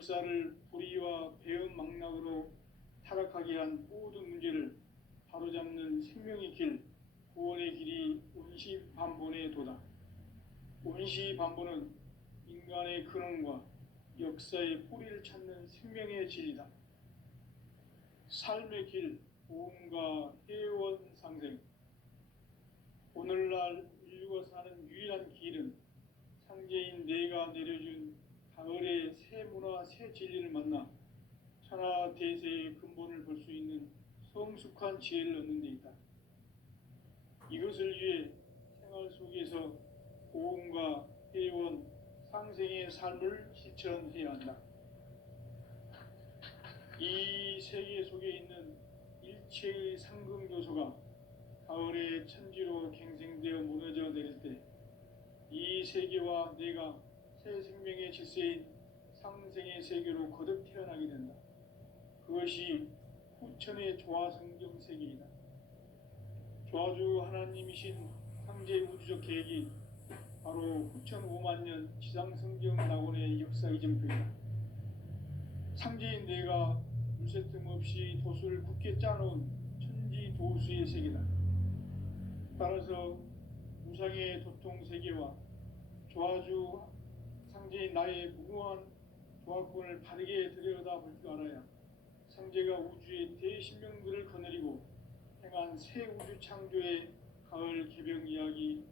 역사를 불의와 배은망락으로 타락하게 한 모든 문제를 바로잡는 생명의 길, 구원의 길이 온시반본에 도다. 온시반본은 인간의 근원과 역사의 뿌리를 찾는 생명의 진리다. 삶의 길, 보험과 회원 상생. 오늘날 인류가 사는 유일한 길은 상제인 내가 내려준 가을의 새 문화, 새 진리를 만나 천하 대세의 근본을 볼 수 있는 성숙한 지혜를 얻는 데 있다. 이것을 위해 생활 속에서 보험과 회원, 상생의 삶을 실천해야 한다. 이 세계 속에 있는 일체의 상근교소가 가을의 천지로 갱생되어 무너져 내릴 때 이 세계와 내가 새 생명의 질서인 상생의 세계로 거듭 태어나게 된다. 그것이 후천의 조화성경 세계이다. 조화주 하나님이신 상제 우주적 계획이 바로 후천 5만 년 지상성경 낙원의 역사 이정표이다. 상제인 내가 물새 틈 없이 도수를 굳게 짜놓은 천지 도수의 세계다. 따라서 무상의 도통 세계와 조화주 상제인 나의 무궁한 조화권을 바르게 들여다볼 줄 알아야 상제가 우주의 대신명들을 거느리고 행한 새 우주 창조의 가을 개병 이야기,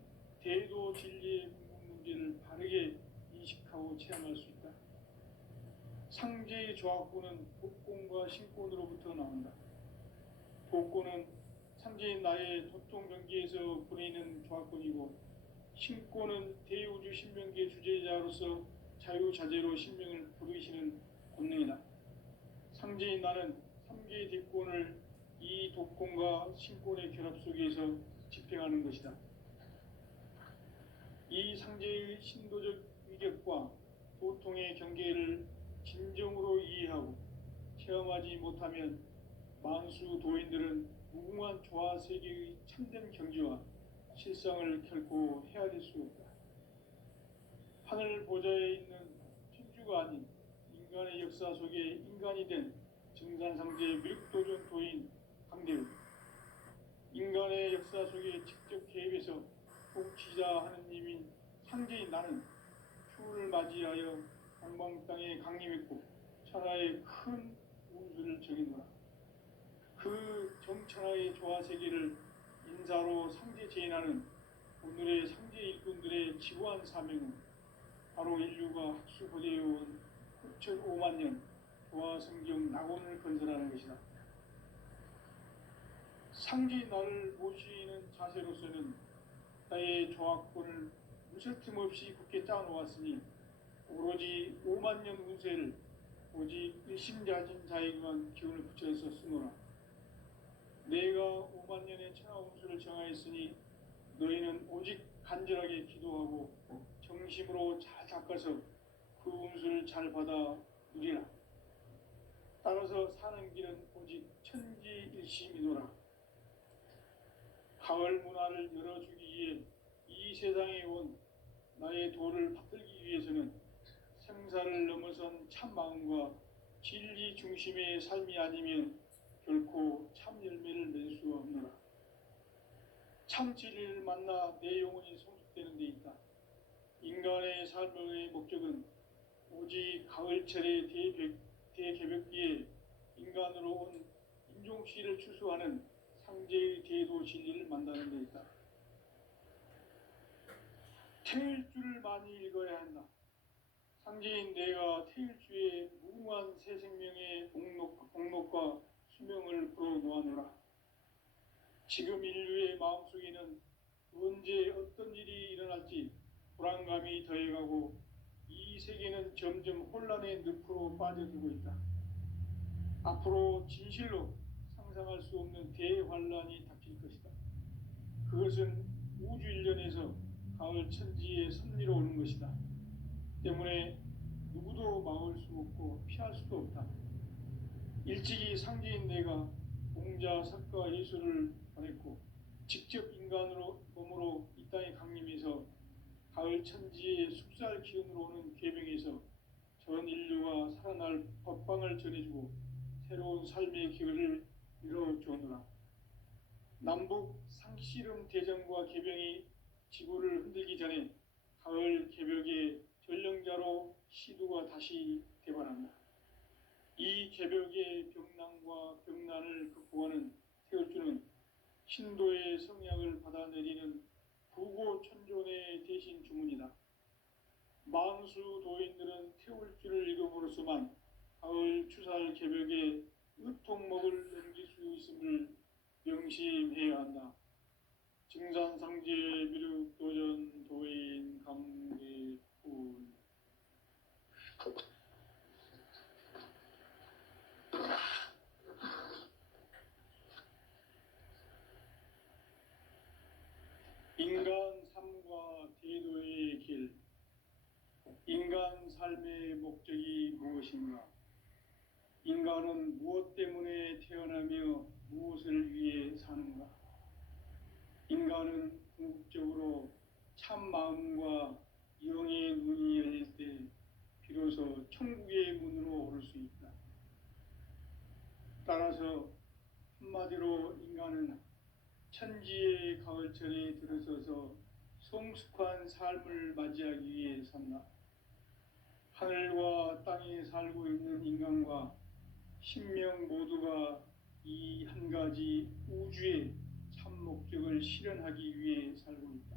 대도 진리의 궁극 문제를 바르게 인식하고 체험할 수 있다. 상제의 조화권은 복권과 신권으로부터 나온다. 복권은 상제인 나의 도통 경계에서 보내는 조화권이고, 신권은 대우주 신명기의 주제자로서 자유자재로 신명을 부르시는 권능이다. 상제인 나는 3개의 뒷권을 이 독권과 신권의 결합 속에서 집행하는 것이다. 이 상제의 신도적 위격과 도통의 경계를 진정으로 이해하고 체험하지 못하면 만수 도인들은 무궁한 조화세계의 참된 경지와 실상을 결코 헤아릴 수 없다. 하늘 보좌에 있는 천주가 아닌 인간의 역사 속에 인간이 된 증산상제의 밀도전 도인 강대우, 인간의 역사 속에 직접 개입해서 통치자 하느님인 상제인 나는 추운을 맞이하여 동방 땅에 강림했고 천하의 큰 운수를 정해놓아 그 정천하의 조화세계를 인사로 상제 제인하는 오늘의 상제 일꾼들의 지구한 사명은 바로 인류가 학수고대해온 9,5만 년 조화성경 낙원을 건설하는 것이다. 상제인 나를 모시는 자세로서는 나의 조화권을 무설틈 없이 굳게 짜놓았으니 오로지 5만 년 운세를 오직 일심자진 자에게만 기운을 붙여서 쓰노라. 내가 5만 년의 천하 운수를 정하였으니 너희는 오직 간절하게 기도하고 정심으로 잘 닦아서 그 운수를 잘 받아 누리라. 따라서 사는 길은 오직 천지일심이노라. 가을 문화를 열어주기 위해 이 세상에 온 나의 도를 받들기 위해서는 생사를 넘어선 참 마음과 진리 중심의 삶이 아니면 결코 참 열매를 맺을 수 없노라. 참 진리를 만나 내 영혼이 성숙되는 데 있다. 인간의 삶의 목적은 오직 가을철의 대개벽기에 인간으로 온 인종씨를 추수하는 상제의 대도 진리를 만나는 데 있다. 태일주를 많이 읽어야 한다. 상제인 내가 태일주의 무궁한 새 생명의 복록과 수명을 불어놓아노라. 지금 인류의 마음속에는 언제 어떤 일이 일어날지 불안감이 더해가고 이 세계는 점점 혼란의 늪으로 빠져들고 있다. 앞으로 진실로 상상할 수 없는 대환란이 닥칠 것이다. 그것은 우주 일련에서 가을 천지의 섭리로 오는 것이다. 때문에 누구도 막을 수 없고 피할 수도 없다. 일찍이 상제인 내가 공자, 석가, 예수를 보냈고 직접 인간으로 몸으로 이 땅에 강림해서 가을 천지의 숲살 기운으로 오는 계명에서 전 인류가 살아날 나갈 법방을 전해주고 새로운 삶의 기회를 열어주었노라. 남북 상씨름 대전과 개병이 지구를 흔들기 전에 가을 개벽의 전령자로 시두가 다시 대반한다. 이 개벽의 병난과 병난을 극복하는 태울주는 신도의 성약을 받아내리는 부고천존의 대신 주문이다. 망수 도인들은 태울주를 읽음으로써만 가을 추살 개벽에 의통목을 넘길 수 있음을 명심해야 한다. 증산상제 미륵 도전 도인 강계훈. 인간 삶과 대도의 길. 인간 삶의 목적이 무엇인가? 인간은 무엇 때문에 태어나며 무엇을 위해 사는가? 인간은 궁극적으로 참 마음과 영의 문이 열릴 때 비로소 천국의 문으로 오를 수 있다. 따라서 한마디로 인간은 천지의 가을철에 들어서서 성숙한 삶을 맞이하기 위해 산다. 하늘과 땅에 살고 있는 인간과 신명 모두가 이 한 가지 우주의 참 목적을 실현하기 위해 살고 있다.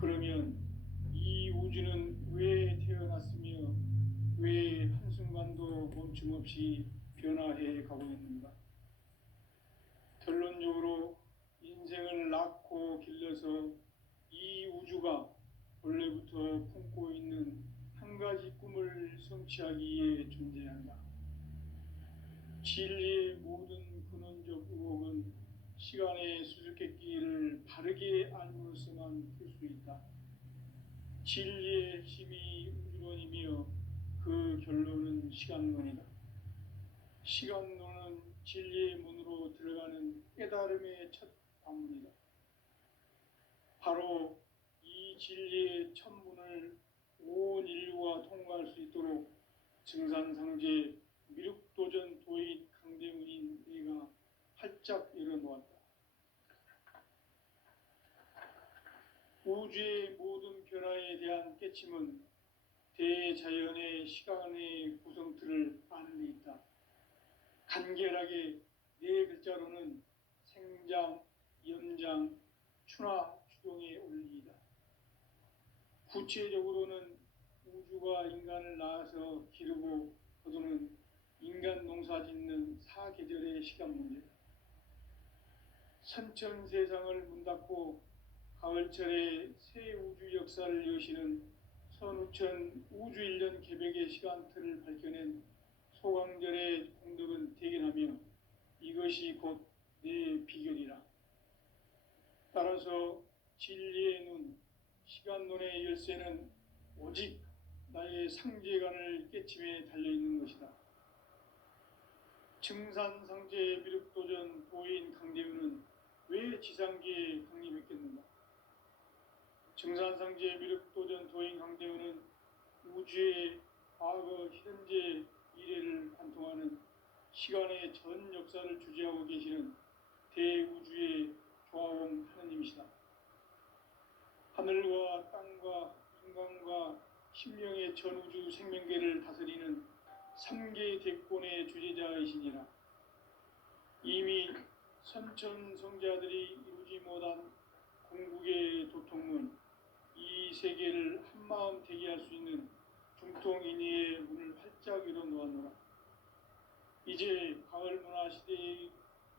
그러면 이 우주는 왜 태어났으며 왜 한순간도 멈춤없이 변화해 가고 있는가? 결론적으로 인생을 낳고 길러서 이 우주가 원래부터 품고 있는 한 가지 꿈을 성취하기 위해 존재한다. 진리의 모든 근원적 의혹은 시간의 수수께끼를 바르게 알므로써만 풀 수 있다. 진리의 핵심이 우주론이며 그 결론은 시간론이다. 시간론은 진리의 문으로 들어가는 깨달음의 첫 관문이다. 바로 이 진리의 첫 문을 온 인류가 통과할 수 있도록 증산상제 미륵도전 도인 강대문인 내가 활짝 열어놓았다. 우주의 모든 변화에 대한 깨침은 대자연의 시간의 구성틀을 아는 데 있다. 간결하게 네 글자로는 생장, 연장, 추나 추동의 원리이다. 구체적으로는 우주가 인간을 낳아서 기르고 거두는 인간 농사 짓는 사계절의 시간 문제다. 선천 세상을 문 닫고 가을철에 새 우주 역사를 여시는 선우천 우주일년 개벽의 시간틀을 밝혀낸 소강절의 공덕은 대견하며 이것이 곧 내 비결이라. 따라서 진리의 눈, 시간론의 열쇠는 오직 나의 상제관을 깨침에 달려있는 것이다. 증산상제 미륵도전 도인 강대훈은 왜 지상계에 강림했겠는가? 증산상제 미륵도전 도인 강대훈은 우주의 과거, 현재, 미래를 관통하는 시간의 전 역사를 주재하고 계시는 대우주의 조화원 하느님이시다. 하늘과 땅과 인간과 신명의 전우주 생명계를 다스리는 3계 대권의 주재자이시니라. 이미 선천성자들이 이루지 못한 궁극의 도통문, 이 세계를 한마음 되게 할 수 있는 중통인의의 문을 활짝 열어놓았노라. 이제 가을 문화 시대의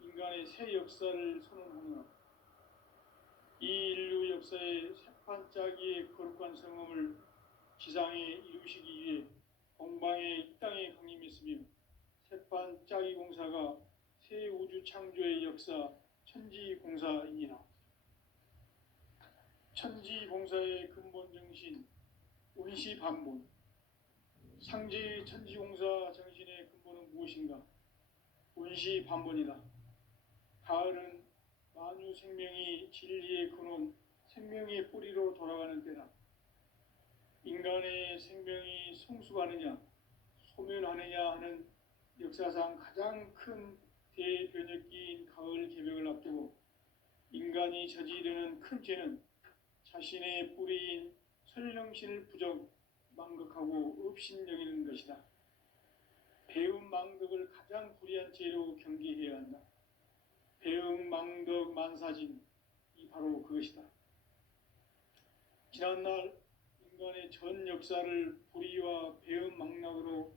인간의 새 역사를 선언하노라. 이 인류 역사의 새판짜기의 거룩한 성험을 지상에 이루시기 위해 공방에 이 땅에 강림했으며 새판짜기 공사가 새 우주 창조의 역사 천지공사이니라. 천지공사의 근본 정신 운시반본. 상제의 천지공사 정신의 근본은 무엇인가? 운시반본이다. 가을은 만유 생명이 진리의 근원, 생명의 뿌리로 돌아가는 때다. 인간의 생명이 성숙하느냐 소멸하느냐 하는 역사상 가장 큰 대변혁기인 가을 개벽을 앞두고 인간이 저지르는 큰 죄는 자신의 뿌리인 선령신을 부정 망각하고 업신여기는 것이다. 배움 망덕을 가장 불의한 죄로 경계해야 한다. 배움 망덕 만사진 이 바로 그것이다. 지난날 인간의 전 역사를 불의와 배움 망락으로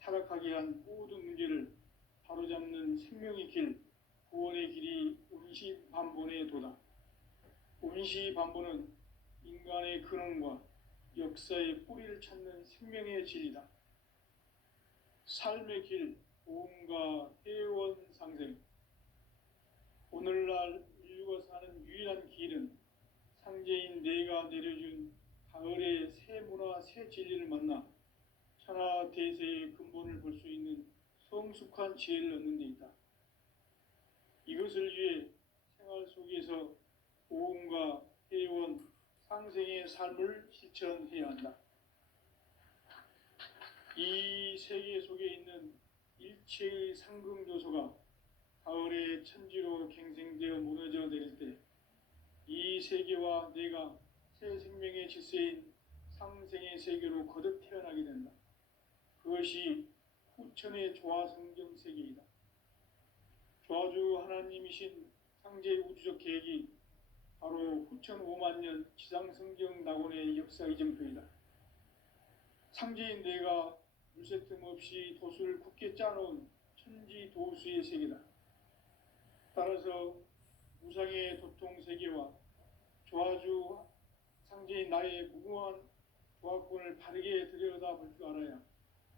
타락하게 한 모든 문제를 바로잡는 생명의 길, 구원의 길이 운시반본의 도다. 운시반본은 인간의 근원과 역사의 뿌리를 찾는 생명의 진리다. 삶의 길, 보험과 회원상생. 오늘날 인류가 사는 유일한 길은 상제인 내가 내려준 가을의 새 문화, 새 진리를 만나 천하 대세의 근본을 볼 수 있는 성숙한 지혜를 얻는 데 있다. 이것을 위해 생활 속에서 보험과 회원, 상생의 삶을 실천해야 한다. 이 세계 속에 있는 일체의 상금 요소가 가을의 천지로 갱생되어 무너져 내릴 때 이 세계와 내가 새 생명의 질서인 상생의 세계로 거듭 태어나게 된다. 그것이 후천의 조화성경 세계이다. 조화주 하나님이신 상제 우주적 계획이 바로 후천 5만 년 지상성경 낙원의 역사 이정표이다. 상제인 내가 물새 틈 없이 도수를 굳게 짜놓은 천지 도수의 세계다. 따라서 무상의 도통 세계와 조화주 상제인 나의 무궁한 조화권을 바르게 들여다볼 줄 알아야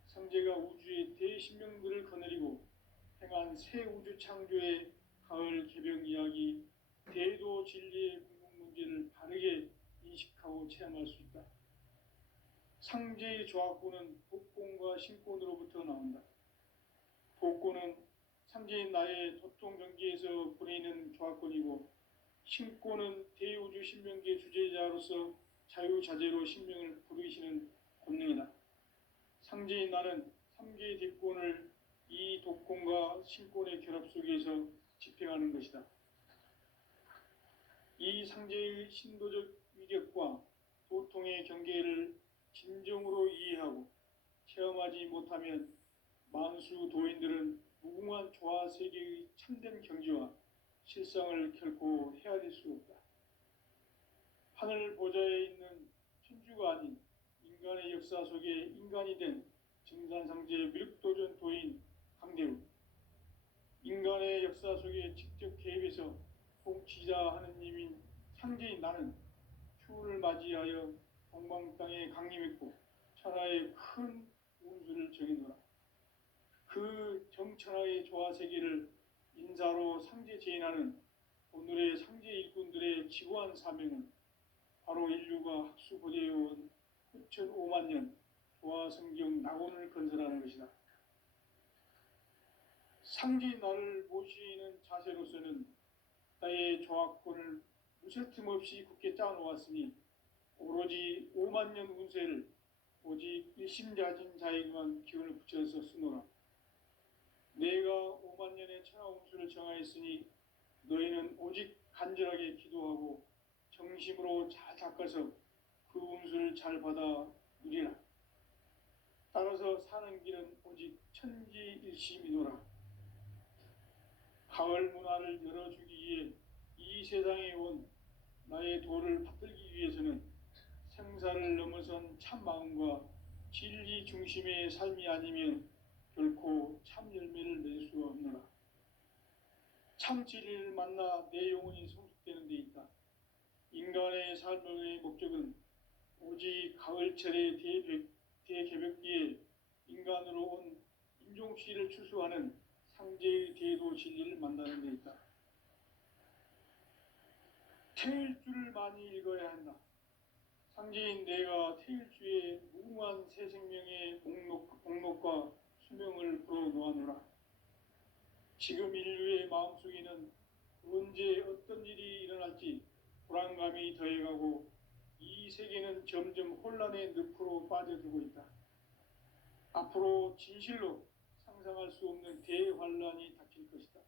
상제가 우주의 대신명들을 거느리고 행한 새 우주 창조의 가을 개벽 이야기, 대도 진리의 궁극 문제를 바르게 인식하고 체험할 수 있다. 상제의 조화권은 복권과 신권으로부터 나온다. 복권은 상제인 나의 도통 경계에서 보내는 조화권이고, 신권은 대우주 신명계 주제자로서 자유자재로 신명을 부르시는 권능이다. 상제인 나는 3개의 뒷권을 이 독권과 신권의 결합 속에서 집행하는 것이다. 이 상제의 신도적 위력과 도통의 경계를 진정으로 이해하고 체험하지 못하면 만수 도인들은 무궁한 조화 세계의 참된 경지와 실상을 결코 헤아릴 수 없다. 하늘 보좌에 있는 천주가 아닌 인간의 역사 속에 인간이 된 증산상제 밀도전 도인 강대우, 인간의 역사 속에 직접 개입해서 통치자 하느님인 상제인 나는 추운을 맞이하여 동방 땅에 강림했고 천하의 큰 운수를 정해놓으라. 그 정천하의 조화 세계를 인사로 상제 제인하는 오늘의 상제 일꾼들의 지고한 사명은 바로 인류가 학수고대해온 후천 5만 년 조화 성경 낙원을 건설하는 것이다. 상제인 나를 모시는 자세로서는 나의 조화권을 무쇠틈 없이 굳게 짜놓았으니 오로지 5만 년 운세를 오직 일심자진 자에게만 기운을 붙여서 쓰노라. 내가 5만 년의 천하 운수를 정하였으니 너희는 오직 간절하게 기도하고 정심으로 잘 닦아서 그 운수를 잘 받아 누리라. 따라서 사는 길은 오직 천지일심이노라. 가을 문화를 열어주기 위해 이 세상에 온 나의 도를 받들기 위해서는 생사를 넘어선 참 마음과 진리 중심의 삶이 아니면 결코 참 열매를 맺을 수가 없노라. 참 진리를 만나 내 영혼이 성숙되는 데 있다. 인간의 삶의 목적은 오직 가을철의 대개벽기에 인간으로 온 인종씨를 추수하는 상제의 대도 진리를 만나는 데 있다. 태일주를 많이 읽어야 한다. 상제인 내가 태일주의 무궁한 새 생명의 목록과 수명을 불어놓아노라. 지금 인류의 마음속에는 언제 어떤 일이 일어날지 불안감이 더해가고 이 세계는 점점 혼란의 늪으로 빠져들고 있다. 앞으로 진실로 상상할 수 없는 대환란이 닥칠 것이다.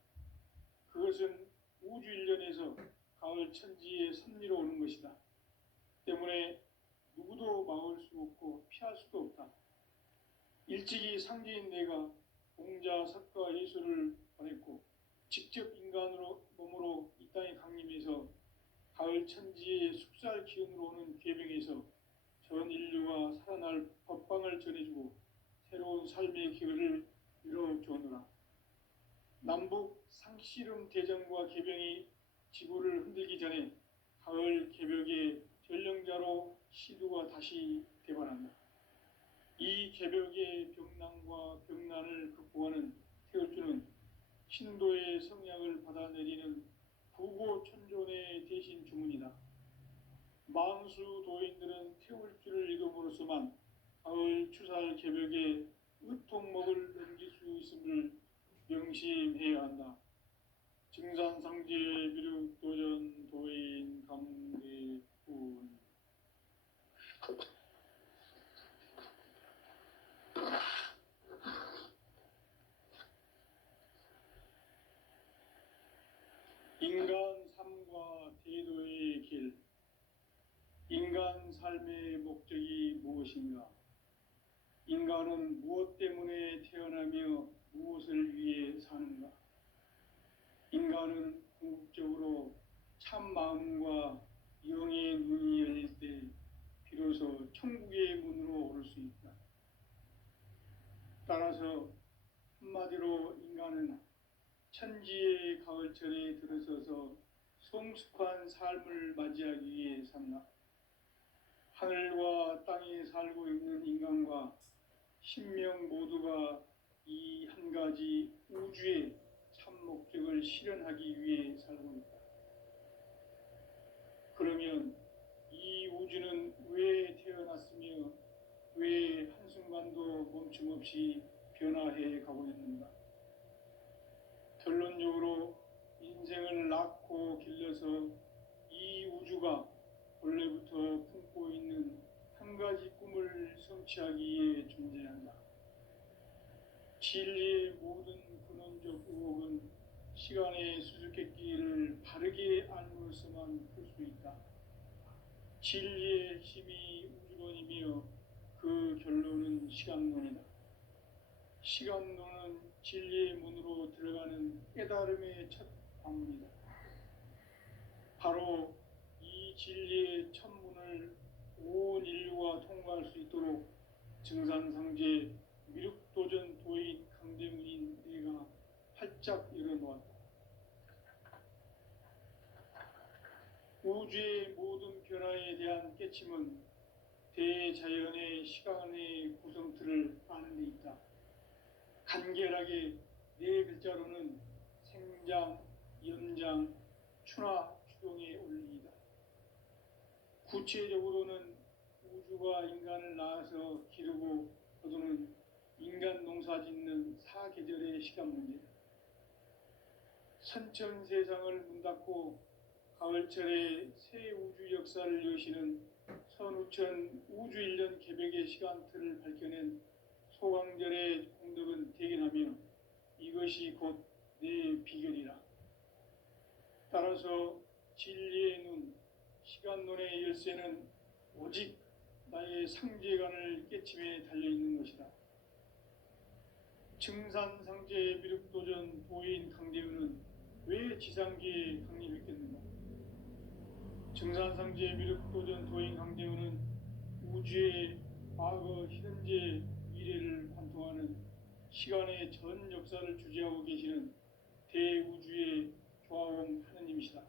그것은 우주 일련에서 가을 천지의 섭리로 오는 것이다. 때문에 누구도 막을 수 없고 피할 수도 없다. 일찍이 상제인 내가 공자, 석가, 예수를 보냈고 직접 인간으로 몸으로 이 땅에 강림해서 가을 천지의 숙살 기운으로 오는 계병에서 전 인류가 살아날 법방을 전해주고 새로운 삶의 기회를 열어주오노라. 남북 상씨름 대전과 계병이 지구를 흔들기 전에 가을 개벽의 전령자로 시두가 다시 대발한다. 이 개벽의 병난과 병난을 극복하는 태울주는 신도의 성약을 받아내리는 부고천존의 대신 주문이다. 망수 도인들은 태울주를 이름으로서만 가을 추살 개벽의 의통목을 넘길 수 있음을 명심해야 한다. 증산상제 비륙 도전 도인 강대군. 인간 삶과 태도의 길. 인간 삶의 목적이 무엇인가? 인간은 무엇 때문에 태어나며 무엇을 위해 사는가? 인간은 궁극적으로 참 마음과 영의 눈이 열릴 때 비로소 천국의 문으로 오를 수 있다. 따라서 한마디로 인간은 천지의 가을철에 들어서서 성숙한 삶을 맞이하기 위해 산다. 하늘과 땅에 살고 있는 인간과 신명 모두가 이 한 가지 우주의 참 목적을 실현하기 위해 살고 있다. 그러면 이 우주는 왜 태어났으며 왜 한순간도 멈춤없이 변화해 가고 있는가? 결론적으로 인생을 낳고 길러서 이 우주가 원래부터 품고 있는 한 가지 꿈을 성취하기 위해 존재한다. 진리의 모든 근원적 의혹은 시간의 수수께끼를 바르게 알므로서만 풀 수 있다. 진리의 핵심이 우주론이며 그 결론은 시간론이다. 시간론은 진리의 문으로 들어가는 깨달음의 첫 방문이다. 바로 이 진리의 첫 문을 온 인류가 통과할 수 있도록 증산상제 미륵도전 도인 강대문인 내가 활짝 열어놓았다. 우주의 모든 변화에 대한 깨침은 대자연의 시간의 구성틀을 아는 데 있다. 간결하게 네 글자로는 생장, 연장, 추나 추동의 원리이다. 구체적으로는 우주가 인간을 낳아서 기르고 거두는 인간 농사 짓는 사계절의 시간 문제다. 선천 세상을 문 닫고 가을철에 새 우주 역사를 여시는 선우천 우주일년 개벽의 시간틀을 밝혀낸 소강절의 공덕은 대견하며 이것이 곧 내 비결이라. 따라서 진리의 눈, 시간론의 열쇠는 오직 나의 상제관을 깨침에 달려있는 것이다. 증산상제 미륵도전 도인 강대우는 왜 지상계에 강림했겠는가? 증산상제 미륵도전 도인 강대우는 우주의 과거, 현재, 미래를 관통하는 시간의 전 역사를 주재하고 계시는 대우주의 조화원 하느님이시다.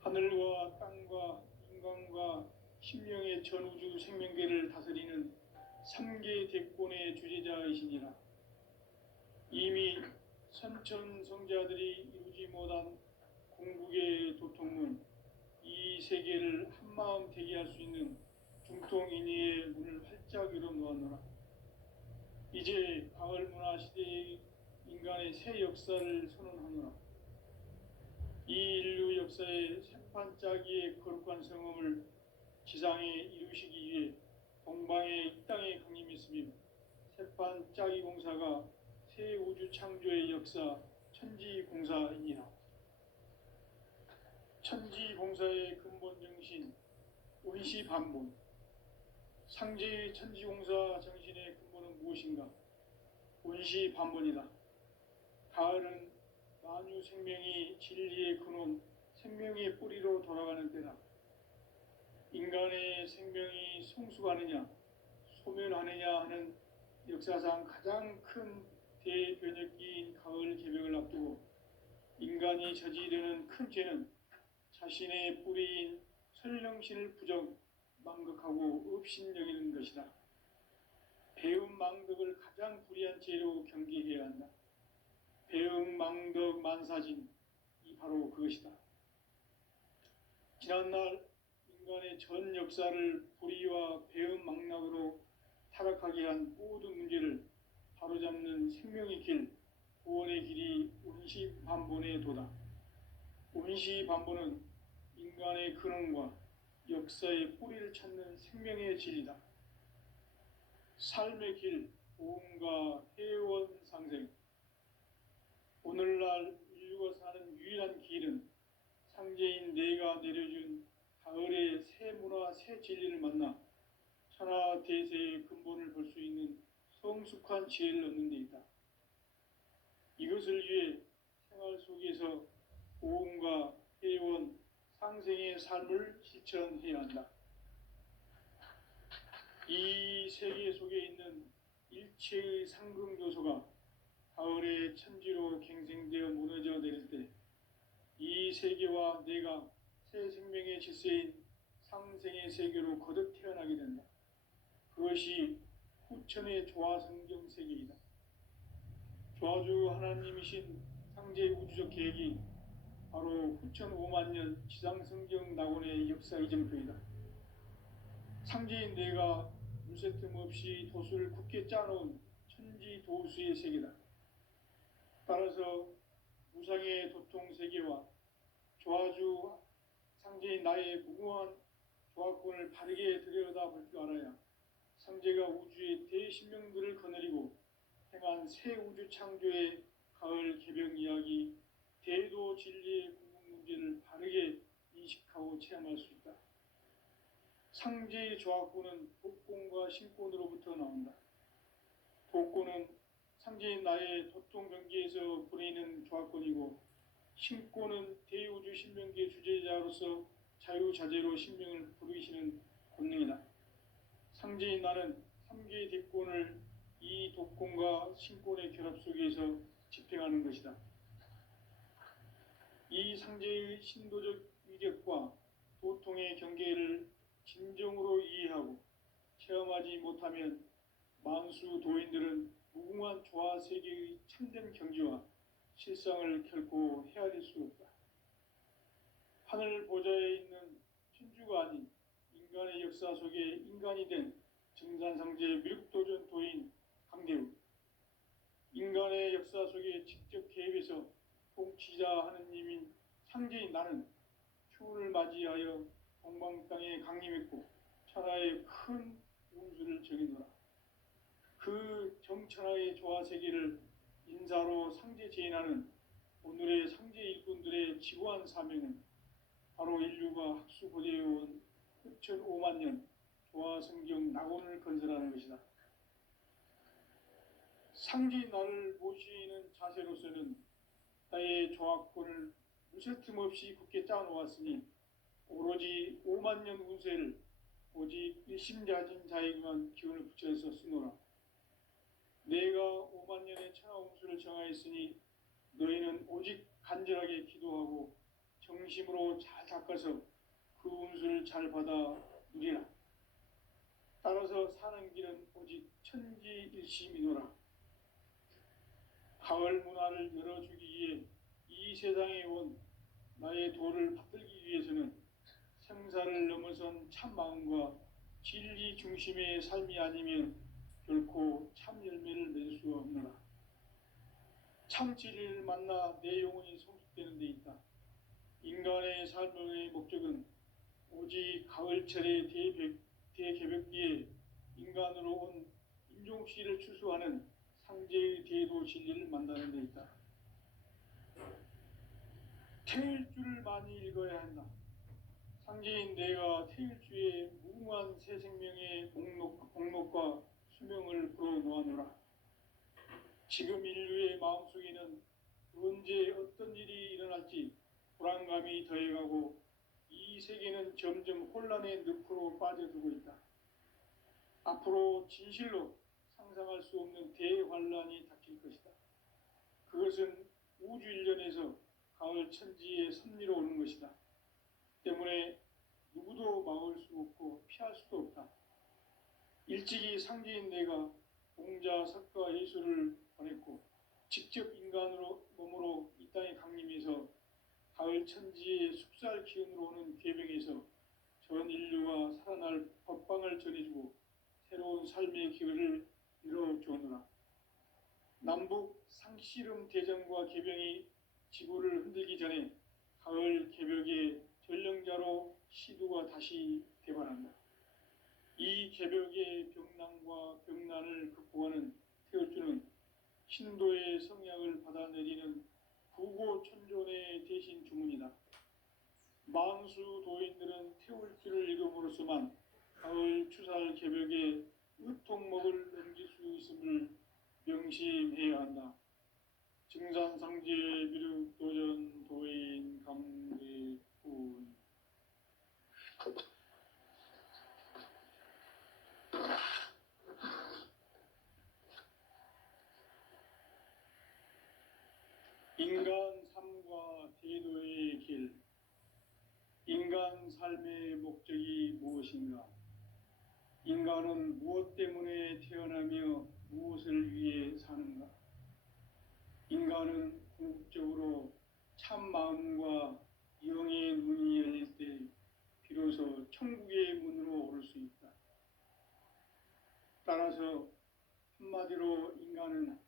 하늘과 땅과 인간과 신명의 전우주 생명계를 다스리는 3계 대권의 주재자이시니라. 이미 선천성자들이 이루지 못한 궁극의 도통문, 이 세계를 한마음 되게 할 수 있는 중통인의의 문을 활짝 열어놓았노라. 이제 가을 문화 시대의 인간의 새 역사를 선언하노라. 이 인류 역사의 새판짜기의 거룩한 성음을 지상에 이루시기 위해 동방의 이 땅에 강림했으며 새판 짜기 공사가 새 우주 창조의 역사 천지 공사이니라. 천지 공사의 근본 정신 원시 반본. 상제의 천지 공사 정신의 근본은 무엇인가? 원시 반본이다. 가을은 만유 생명이 진리의 근원, 생명의 뿌리로 돌아가는 때다. 인간의 생명이 성숙하느냐, 소멸하느냐 하는 역사상 가장 큰 대변혁기인 가을 개벽을 앞두고 인간이 저지르는 큰 죄는 자신의 뿌리인 설령신을 부정, 망극하고 업신여기는 것이다. 배음 망덕을 가장 불의한 죄로 경계해야 한다. 배음 망덕 만사진, 이 바로 그것이다. 지난날 인간의 전 역사를 불의와 배음 망락으로 타락하게 한 모든 문제를 바로잡는 생명의 길, 구원의 길이 원시반본의 도다. 원시반본은 인간의 근원과 역사의 뿌리를 찾는 생명의 진리다. 삶의 길, 보험과 회원 상생. 오늘날 인류가 사는 유일한 길은 상제인 내가 내려준 가을의 새 문화, 새 진리를 만나 천하 대세의 근본을 볼 수 있는 성숙한 지혜를 얻는 데 있다. 이것을 위해 생활 속에서 보험과 회원, 상생의 삶을 실천해야 한다. 이 세계 속에 있는 일체의 상금 요소가 가을의 천지로 갱생되어 무너져 내릴 때 이 세계와 내가 새 생명의 질서인 상생의 세계로 거듭 태어나게 된다. 그것이 후천의 조화성경 세계이다. 조화주 하나님이신 상제 우주적 계획이 바로 후천 5만 년 지상성경 낙원의 역사 이정표이다. 상제인 내가 물새틈 없이 도수를 굳게 짜놓은 천지 도수의 세계다. 따라서 무상의 도통 세계와 조화주 상제인 나의 무궁한 조화권을 바르게 들여다볼 줄 알아야 상제가 우주의 대신명들을 거느리고 행한 새 우주 창조의 가을 개벽 이야기, 대도 진리의 궁극 문제를 바르게 인식하고 체험할 수 있다. 상제의 조화권은 독권과 신권으로부터 나온다. 독권은 상제인 나의 도통 경계에서 보내는 조화권이고, 신권은 대우주 신명기의 주제자로서 자유자재로 신명을 부르시는 권능이다. 상제인 나는 3개의 대권을 이 독권과 신권의 결합 속에서 집행하는 것이다. 이 상제의 신도적 위력과 도통의 경계를 진정으로 이해하고 체험하지 못하면 만수 도인들은 무궁한 조화 세계의 참된 경지와 실상을 결코 헤아릴 수 없다. 하늘 보좌에 있는 천주가 아닌 인간의 역사 속에 인간이 된 정산상제 미륵도전 도인 강대우, 인간의 역사 속에 직접 개입해서 통치자 하느님인 상제인 나는 추운을 맞이하여 동방 땅에 강림했고 천하의 큰 운수를 정해놓으라. 그 정천하의 조화 세계를 인사로 상제 제인하는 오늘의 상제 일꾼들의 지구한 사명은 바로 인류가 학수고대해온 후천 5만 년 조화 성경 낙원을 건설하는 것이다. 상제인 나를 모시는 자세로서는 나의 조화권을 무쇠틈 없이 굳게 짜놓았으니 오로지 5만 년 운세를 오직 일심자진 자에게만 기운을 붙여서 쓰노라. 내가 5만 년의 천하 운수를 정하였으니 너희는 오직 간절하게 기도하고 정심으로 잘 닦아서 그 운수를 잘 받아 누리라. 따라서 사는 길은 오직 천지일심이노라. 가을 문화를 열어주기 위해 이 세상에 온 나의 도를 받들기 위해서는 생사를 넘어선 참 마음과 진리 중심의 삶이 아니면 결코 참 열매를 맺을 수가 없노라. 참 진리를 만나 내 영혼이 성숙되는 데 있다. 인간의 삶의 목적은 오직 가을철의 대개벽기에 인간으로 온 인종씨를 추수하는 상제의 대도 진리를 만나는 데 있다. 태일주를 많이 읽어야 한다. 상제인 내가 태일주의 무궁한 새 생명의 목록과 수명을 불어놓아노라. 지금 인류의 마음속에는 언제 어떤 일이 일어날지 불안감이 더해가고 이 세계는 점점 혼란의 늪으로 빠져들고 있다. 앞으로 진실로 상상할 수 없는 대환란이 닥칠 것이다. 그것은 우주 일련에서 가을 천지의 섭리로 오는 것이다. 때문에 누구도 막을 수 없고 피할 수도 없다. 일찍이 상제인 내가 공자, 석가, 예수를 보냈고 직접 인간으로 몸으로 이 땅에 강림해서 가을 천지의 숙살 기운으로 오는 계병에서 전 인류가 살아날 법방을 전해주고 새로운 삶의 기회를 열어주었노라. 남북 상씨름 대전과 계병이 지구를 흔들기 전에 가을 개벽의 전령자로 시두가 다시 개발한다. 이 개벽의 병난과 병난을 극복하는 태울주는 신도의 성약을 받아내리는 부고천존의 대신 주문이다. 만수 도인들은 태울주를 이름으로서만 가을 추살 개벽의 의통목을 넘길 수 있음을 명심해야 한다. 증산상제 미륵도전 도인 강대군. 인간 삶과 대도의 길. 인간 삶의 목적이 무엇인가? 인간은 무엇 때문에 태어나며 무엇을 위해 사는가? 인간은 궁극적으로 참 마음과 영의 문이 열릴 때 비로소 천국의 문으로 오를 수 있다. 따라서 한마디로 인간은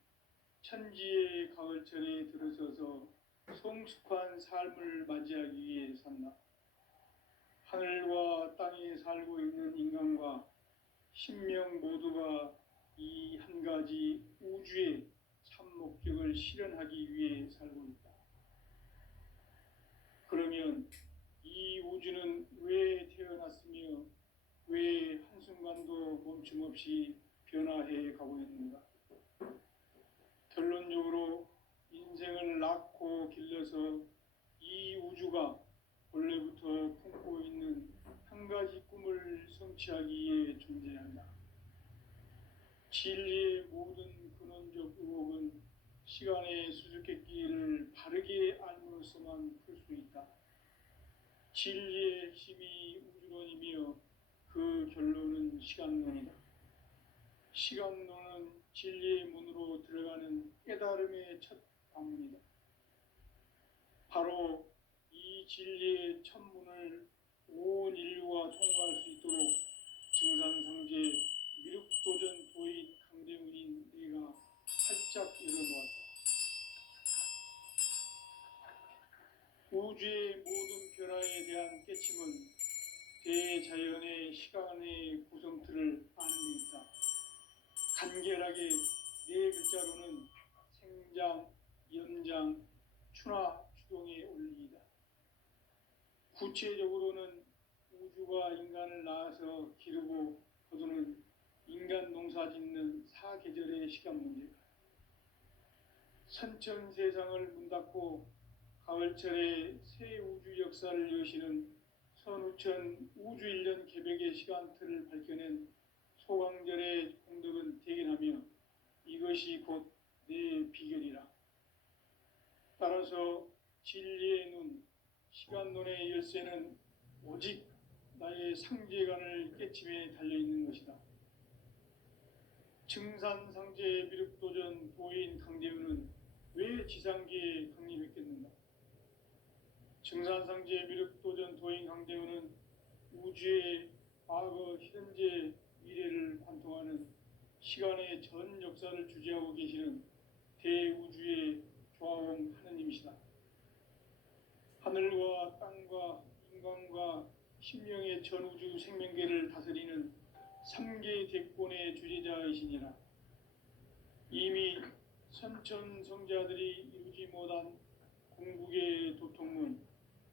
천지의 가을철에 들어서서 성숙한 삶을 맞이하기 위해 산다. 하늘과 땅에 살고 있는 인간과 신명 모두가 이 한 가지 우주의 참 목적을 실현하기 위해 살고 있다. 그러면 이 우주는 왜 태어났으며 왜 한순간도 멈춤없이 변화해 가고 있는가? 결론적으로 인생을 낳고 길러서 이 우주가 원래부터 품고 있는 한 가지 꿈을 성취하기 위해 존재한다. 진리의 모든 근원적 의혹은 시간의 수수께끼를 바르게 알므로서만 풀 수 있다. 진리의 핵심이 우주론이며 그 결론은 시간론이다. 시간론은 진리의 문으로 들어가는 깨달음의 첫 방문이다. 바로 이 진리의 첫 문을 온 인류가 통과할 수 있도록 증산상제 미륵도전 도인 강대문인 내가 활짝 열어놓았다. 우주의 모든 변화에 대한 깨침은 대자연의 시간의 구성틀을 아는 데 있다. 간결하게 네 글자로는 생장, 연장, 추나 추동의 원리이다. 구체적으로는 우주가 인간을 낳아서 기르고 거두는 인간 농사 짓는 사계절의 시간 문제다. 선천 세상을 문 닫고 가을철에 새 우주 역사를 여시는 선우천 우주 일년 개벽의 시간틀을 밝혀낸 소강절의 공덕은 대견하며 이것이 곧 내 비결이라. 따라서 진리의 눈, 시간론의 열쇠는 오직 나의 상제관을 깨침에 달려있는 것이다. 증산상제 미륵도전 도인 강대우는 왜 지상계에 강림했겠는가? 증산상제 미륵도전 도인 강대우는 우주의 과거, 현재, 미래를 관통하는 시간의 전 역사를 주재하고 계시는 대우주의 조화원 하느님이시다. 하늘과 땅과 인간과 신명의 전우주 생명계를 다스리는 3개 대권의 주제자이시니라. 이미 선천성자들이 이루지 못한 공국의 도통문,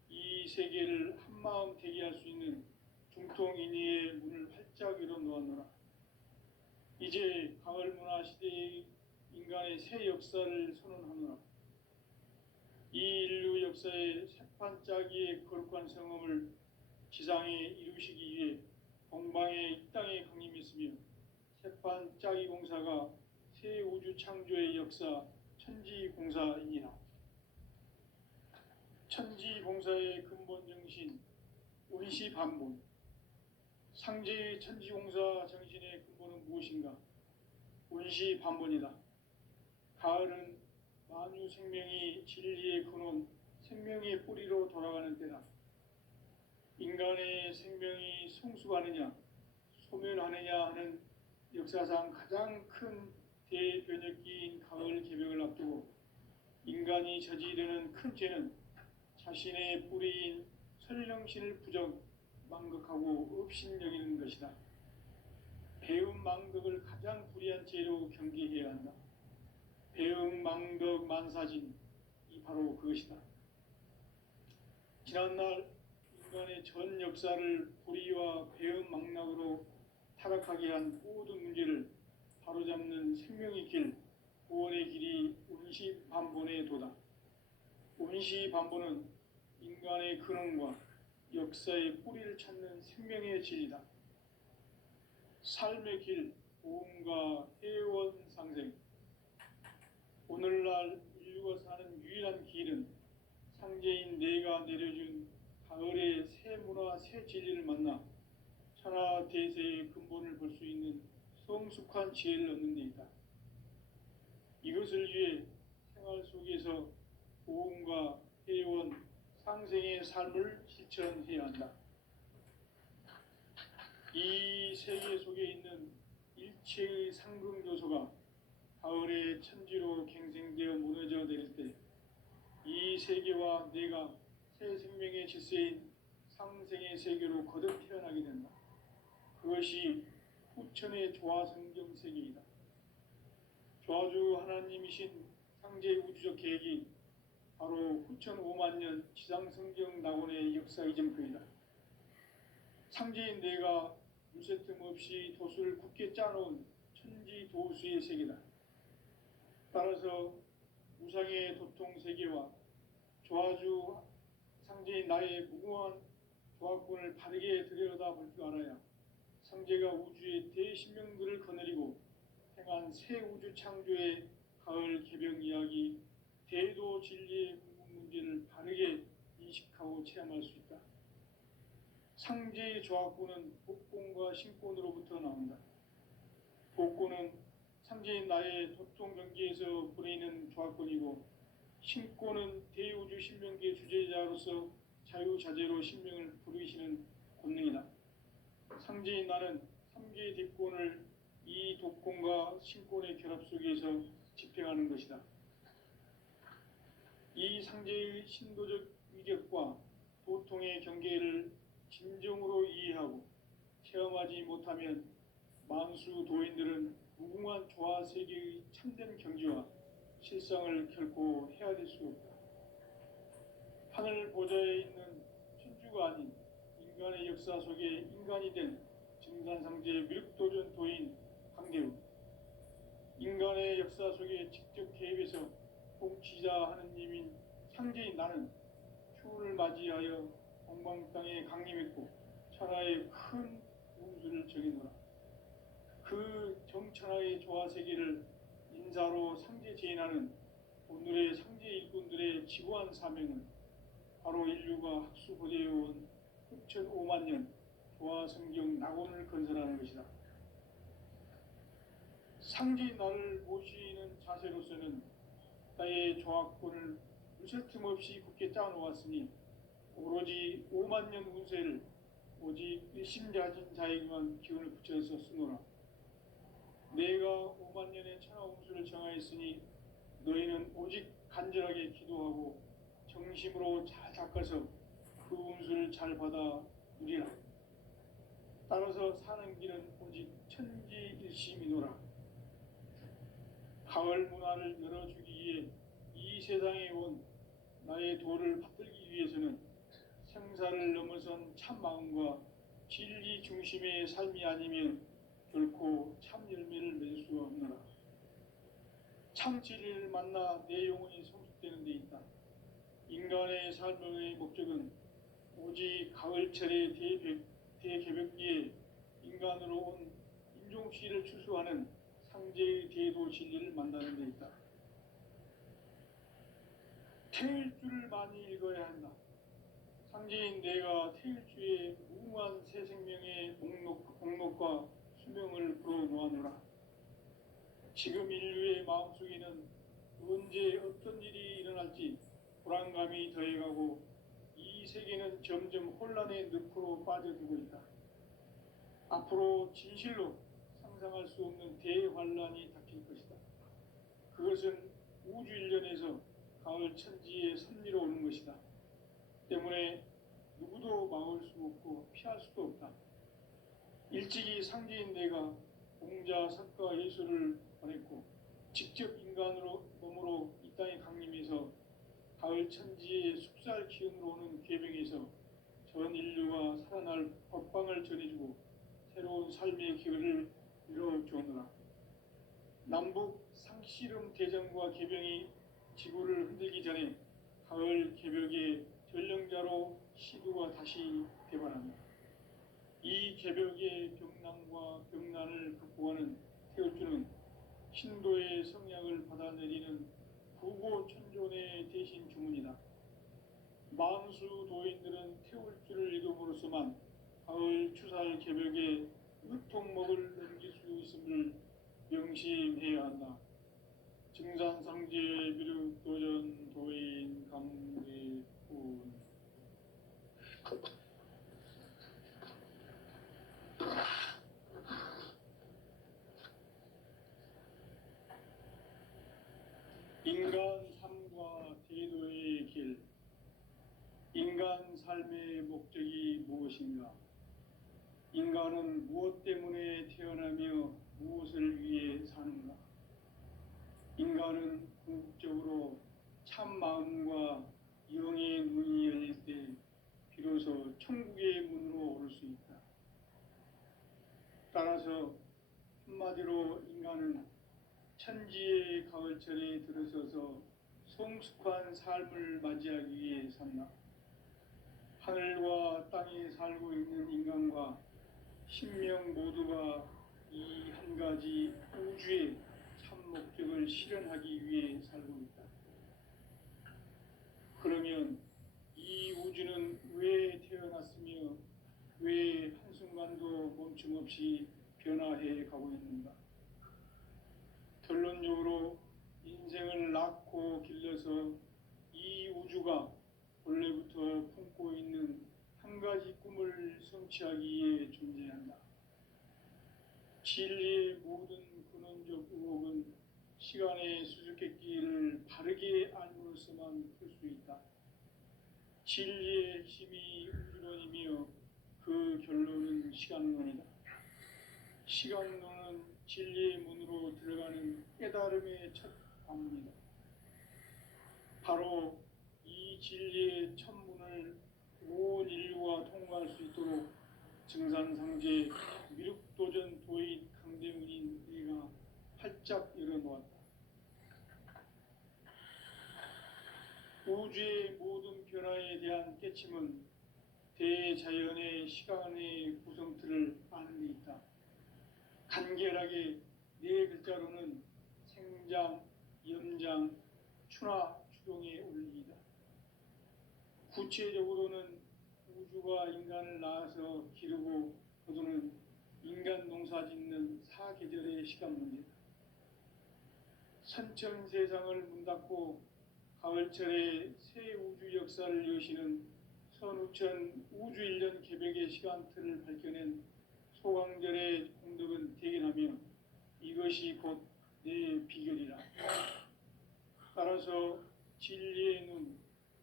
이 세계를 한마음 되게 할 수 있는 중통인의의 문을 활짝 열어 놓았노라. 이제 가을 문화 시대의 인간의 새 역사를 선언하노라. 이 인류 역사의 새판짜기의 거룩한 성음을 지상에 이루시기 위해 동방의 이 땅에 강림했으며 새판짜기 공사가 새 우주 창조의 역사 천지공사이니라. 천지공사의 근본 정신 운시반본. 상제의 천지공사 정신의 근본은 무엇인가? 운시반본이다. 가을은 만유 생명이 진리의 근원, 생명의 뿌리로 돌아가는 때다. 인간의 생명이 성숙하느냐, 소멸하느냐 하는 역사상 가장 큰 대변혁기인 가을 개벽을 앞두고 인간이 저지르는 큰 죄는 자신의 뿌리인 설령신을 부정, 망극하고 업신여기는 것이다. 배음 망덕을 가장 불의한 죄로 경계해야 한다. 배음 망덕 만사진, 이 바로 그것이다. 지난날 인간의 전 역사를 불의와 배음 망락으로 타락하게 한 모든 문제를 바로잡는 생명의 길, 구원의 길이 운시반본의 도다. 운시반본은 인간의 근원과 역사의 뿌리를 찾는 생명의 진리다. 삶의 길, 보험과 회원 상생. 오늘날 인류가 사는 유일한 길은 상제인 내가 내려준 가을의 새 문화, 새 진리를 만나 천하 대세의 근본을 볼 수 있는 성숙한 지혜를 얻는 데 있다. 이것을 위해 생활 속에서 보험과 회원, 상생의 삶을 실천해야 한다. 이 세계 속에 있는 일체의 상금 요소가 가을의 천지로 갱생되어 무너져 내릴 때 이 세계와 내가 새 생명의 질서인 상생의 세계로 거듭 태어나게 된다. 그것이 후천의 조화성경 세계이다. 조화주 하나님이신 상제의 우주적 계획이 바로 후천 5만 년 지상성경 낙원의 역사 이전표이다. 상제인 내가 물새 틈 없이 도수를 굳게 짜놓은 천지 도수의 세계다. 따라서 우상의 도통 세계와 조화주 상제인 나의 무궁한 조화권을 바르게 들여다볼 줄 알아야 상제가 우주의 대신명들을 거느리고 행한 새 우주 창조의 가을 개벽 이야기, 대도 진리의 궁극 문제를 바르게 인식하고 체험할 수 있다. 상제의 조화권은 복권과 신권으로부터 나온다. 복권은 상제인 나의 도통 경계에서 보내는 조화권이고, 신권은 대우주 신명계 주제자로서 자유자재로 신명을 부르시는 권능이다. 상제인 나는 3개의 뒷권을 이 독권과 신권의 결합 속에서 집행하는 것이다. 이 상제의 신도적 위격과 도통의 경계를 진정으로 이해하고 체험하지 못하면 만수 도인들은 무궁한 조화 세계의 참된 경지와 실상을 결코 헤아릴 수 없다. 하늘 보좌에 있는 천주가 아닌 인간의 역사 속에 인간이 된 증산상제 미륵도전 도인 강대우, 인간의 역사 속에 직접 개입해서 통치자 하느님인 상제인 나는 추운을 맞이하여 동방 땅에 강림했고 천하의 큰 운수를 정해놓으라. 그 정천하의 조화 세계를 인사로 상제 제인하는 오늘의 상제 일꾼들의 지구한 사명은 바로 인류가 학수고대해온 후천 5만 년 조화 성경 낙원을 건설하는 것이다. 상제인 나를 모시는 자세로서는 나의 조화권을 물새 틈 없이 굳게 짜놓았으니 오로지 5만 년 운세를 오직 일심자진 자에게만 기운을 붙여서 쓰노라. 내가 5만 년의 천하 운수를 정하였으니 너희는 오직 간절하게 기도하고 정심으로 잘 닦아서 그 운수를 잘 받아 누리라. 따라서 사는 길은 오직 천지일심이노라. 가을 문화를 열어주기 위해 이 세상에 온 나의 도를 받들기 위해서는 생사를 넘어선 참 마음과 진리 중심의 삶이 아니면 결코 참 열매를 맺을 수가 없노라. 참 진리를 만나 내 영혼이 성숙되는 데 있다. 인간의 삶의 목적은 오직 가을철의 대개벽기에 인간으로 온 인종씨를 추수하는 상제의 대도 진리를 만나는 데 있다. 태일주를 많이 읽어야 한다. 상제인 내가 태일주의 무궁한 새 생명의 목록과 수명을 불어놓아노라. 지금 인류의 마음속에는 언제 어떤 일이 일어날지 불안감이 더해가고 이 세계는 점점 혼란의 늪으로 빠져들고 있다. 앞으로 진실로 상상할 수 없는 대환란이 닥칠 것이다. 그것은 우주 일련에서 가을 천지의 섭리로 오는 것이다. 때문에 누구도 막을 수 없고 피할 수도 없다. 일찍이 상제인 내가 공자, 석가, 예수를 보냈고 직접 인간으로 몸으로 이 땅에 강림해서 가을 천지의 숙살 기운으로 오는 계명에서 전 인류가 살아날 법방을 전해주고 새로운 삶의 기회를 이뤄주었노라. 남북 상씨름 대전과 개병이 지구를 흔들기 전에 가을 개벽의 전령자로 시두가 다시 대발한다. 이 개벽의 병난과 병난을 극복하는 태울주는 신도의 성약을 받아내리는 부고천존의 대신 주문이다. 만수 도인들은 태울주를 읽음으로써만 가을 추살 개벽에 의통목을 넘길 수 있음을 명심해야 한다. 증산상제 미륵도전 도인 강대훈. 인간 삶과 대도의 길. 인간 삶의 목적이 무엇인가? 인간은 무엇 때문에 태어나며 무엇을 위해 사는가? 인간은 궁극적으로 참 마음과 영의 문이 열릴 때 비로소 천국의 문으로 오를 수 있다. 따라서 한마디로 인간은 천지의 가을철에 들어서서 성숙한 삶을 맞이하기 위해 산다. 하늘과 땅에 살고 있는 인간과 신명 모두가 이 한 가지 우주의 참 목적을 실현하기 위해 살고 있다. 그러면 이 우주는 왜 태어났으며 왜 한순간도 멈춤 없이 변화해 가고 있는가? 결론적으로 인생을 낳고 길러서 이 우주가 원래부터 품고 있는 한 가지 꿈을 성취하기 위해 존재한다. 진리의 모든 근원적 의혹은 시간의 수수께끼를 바르게 알므로써만 풀 수 있다. 진리의 핵심이 우주론이며 그 결론은 시간론이다. 시간론은 진리의 문으로 들어가는 깨달음의 첫 관문이다. 바로 이 진리의 첫 문을 온 인류가 통과할 수 있도록 증산상제 미륵도전 도인 강대문인 내가 활짝 열어놓았다. 우주의 모든 변화에 대한 깨침은 대자연의 시간의 구성틀을 아는 데 있다. 간결하게 네 글자로는 생장, 염장, 추나 추동의 원리이다. 구체적으로는 우주가 인간을 낳아서 기르고 거두는 인간 농사 짓는 사계절의 시간 문제다. 선천 세상을 문 닫고 가을철에 새 우주 역사를 여시는 선우천 우주일년 개벽의 시간틀을 밝혀낸 소강절의 공덕은 대견하며 이것이 곧 내 비결이라. 따라서 진리의 눈,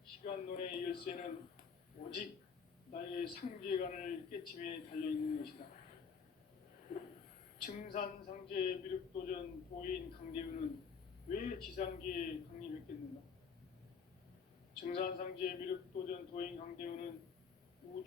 시간론의 열쇠는 오직 나의 상제간을 깨침에 달려있는 것이다. 증산상제 미륵도전 도인 강대우는 왜 지상계에 강림했겠는가? 증산상제 미륵도전 도인 강대우는 우주